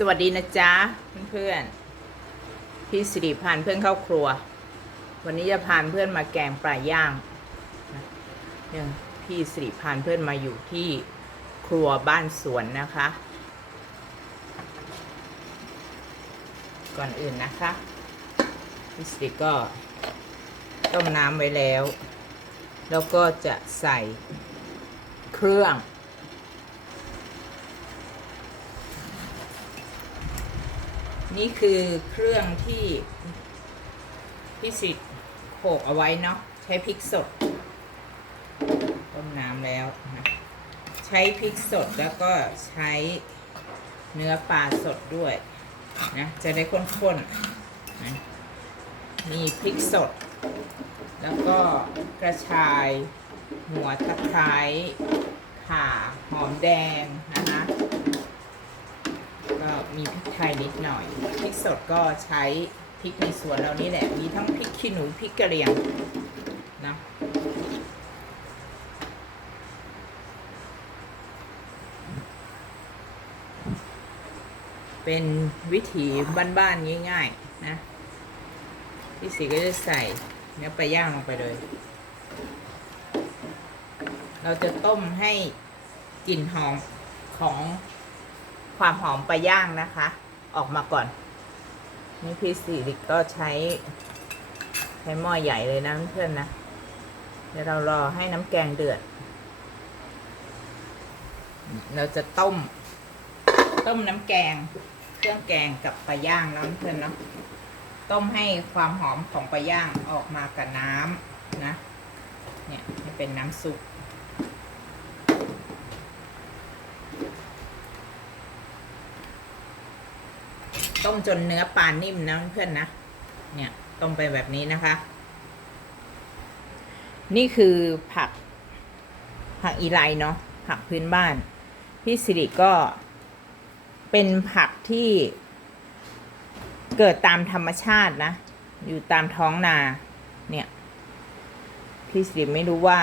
สวัสดีนะจ๊ะเพื่อนๆพี่สิริพานเพื่อนเข้าครัว วันนี้จะพานเพื่อนมาแกงปลาย่างนะเนี่ยพี่สิริพานเพื่อนมาอยู่ที่ครัวบ้านสวนนะคะ ก่อนอื่นนะคะพี่สิริก็ต้มน้ำไว้แล้ว แล้วก็จะใส่เครื่อง นี่คือเครื่องที่พี่สิทธิ์โขกเอาไว้เนาะใช้พริกสด ต้มน้ำแล้วนะใช้พริกสดแล้วก็ใช้เนื้อปลาสดด้วยนะจะได้ข้นๆนะมีพริกสด แล้วก็กระชาย หัวตะไคร้ข่าหอมแดงนะคะ มีพริกไทยนิดหน่อยพริกสดก็ใช้พริกในสวนเรานี่แหละ มีทั้งพริกขี้หนูพริกกระเหรี่ยงนะเป็นวิถีบ้านๆง่ายๆนะพี่สีก็จะใส่เนื้อปลาย่างลงไปเลย เราจะต้มให้กลิ่นหอมของ ความหอมปลาย่างนะคะ ออกมาก่อน นี่พี่สิริก็ใช้ ใช้หม้อใหญ่เลยนะเพื่อนๆนะ เดี๋ยวเรารอให้น้ำแกงเดือด เราจะต้ม ต้มน้ำแกง เครื่องแกงกับปลาย่างนะเพื่อนเนาะต้มให้ความหอมของปลาย่างออกมากับน้ำนะ เนี่ยให้เป็นน้ำซุป ต้มจนเนื้อปลานิ่มนะเพื่อนนะ เนี่ยต้มไปแบบนี้นะคะ นี่คือผักผักอีไลเนาะผักพื้นบ้าน พี่สิริก็เป็นผักที่เกิดตามธรรมชาตินะ อยู่ตามท้องนา เนี่ย พี่สิริไม่รู้ว่า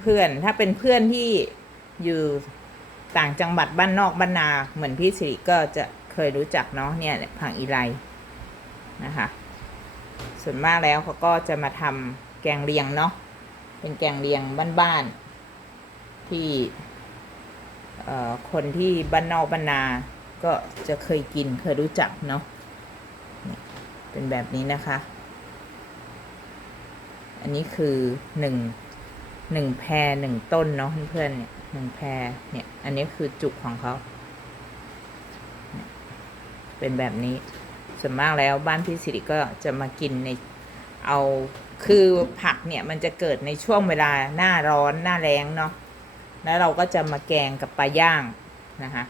เพื่อนๆ ถ้าเป็นเพื่อนที่อยู่ต่างจังหวัดบ้านนอกบ้านนา เหมือนพี่สิริก็จะ เคยรู้จักเนาะเนี่ยผักอีไลนะคะ ส่วนมากแล้วเขาก็จะมาทำแกงเลียงเนาะเป็นแกงเลียงบ้านๆที่คนที่บ้านนอกบ้านนา ก็จะเคยกินเคยรู้จักเนาะเป็นแบบนี้นะคะ อันนี้คือหนึ่งหนึ่งแพรหนึ่งต้นเนาะเพื่อนๆเนี่ยหนึ่งแพรเนี่ย อันนี้คือจุกของเขา เป็นแบบนี้ส่วนมากแล้วบ้านพี่สิริก็จะมากินในเอาคือผักเนี่ยมันจะเกิดในช่วงเวลาหน้าร้อนหน้าแรงเนาะแล้วเราก็จะมาแกงกับปลาย่างนะคะ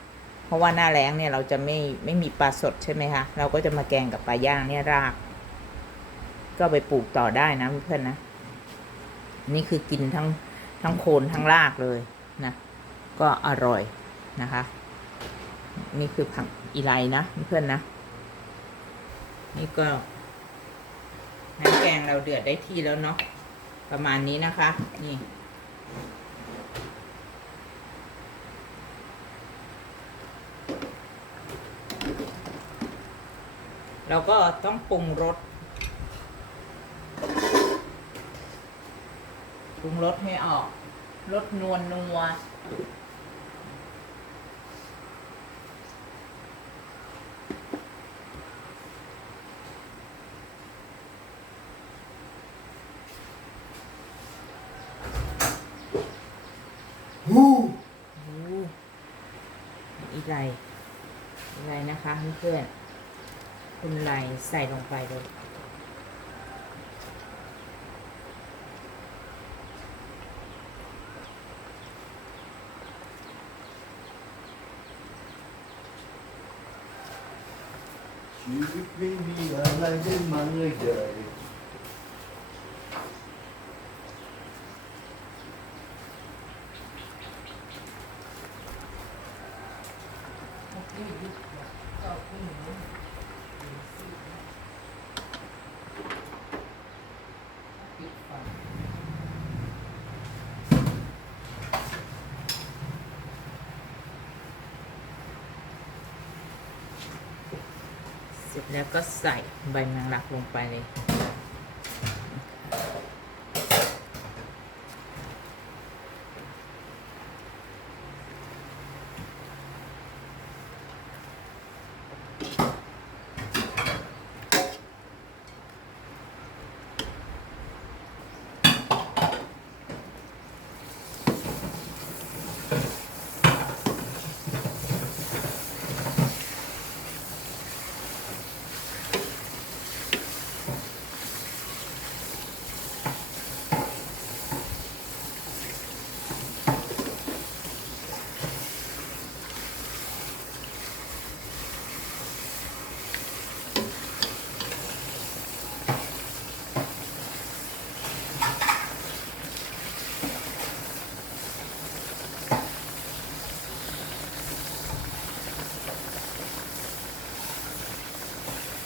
เพราะว่าหน้าแรงเนี่ยเราจะไม่ไม่มีปลาสดใช่ไหมคะเราก็จะมาแกงกับปลาย่างเนี่ยราก ก็ไปปลูกต่อได้นะเพื่อนนะนี่คือกินทั้งทั้งโคนทั้งรากเลยนะก็อร่อยนะคะ นี่คือผักอีไลนะเพื่อนนะ นี่ก็น้ำแกงเราเดือดได้ที่แล้วเนาะประมาณนี้นะคะ นี่เราก็ต้องปรุงรส ปรุงรสให้ออก รสนวลนัว ฮู้โอ้อีไรอีไรนะคะเพื่อนๆคุณไรใส่ลงไปเลยชีวิตไม่มีอะไรได้มาเลยเดย เสร็จแล้วก็ใส่ใบแมงลักลงไปเลย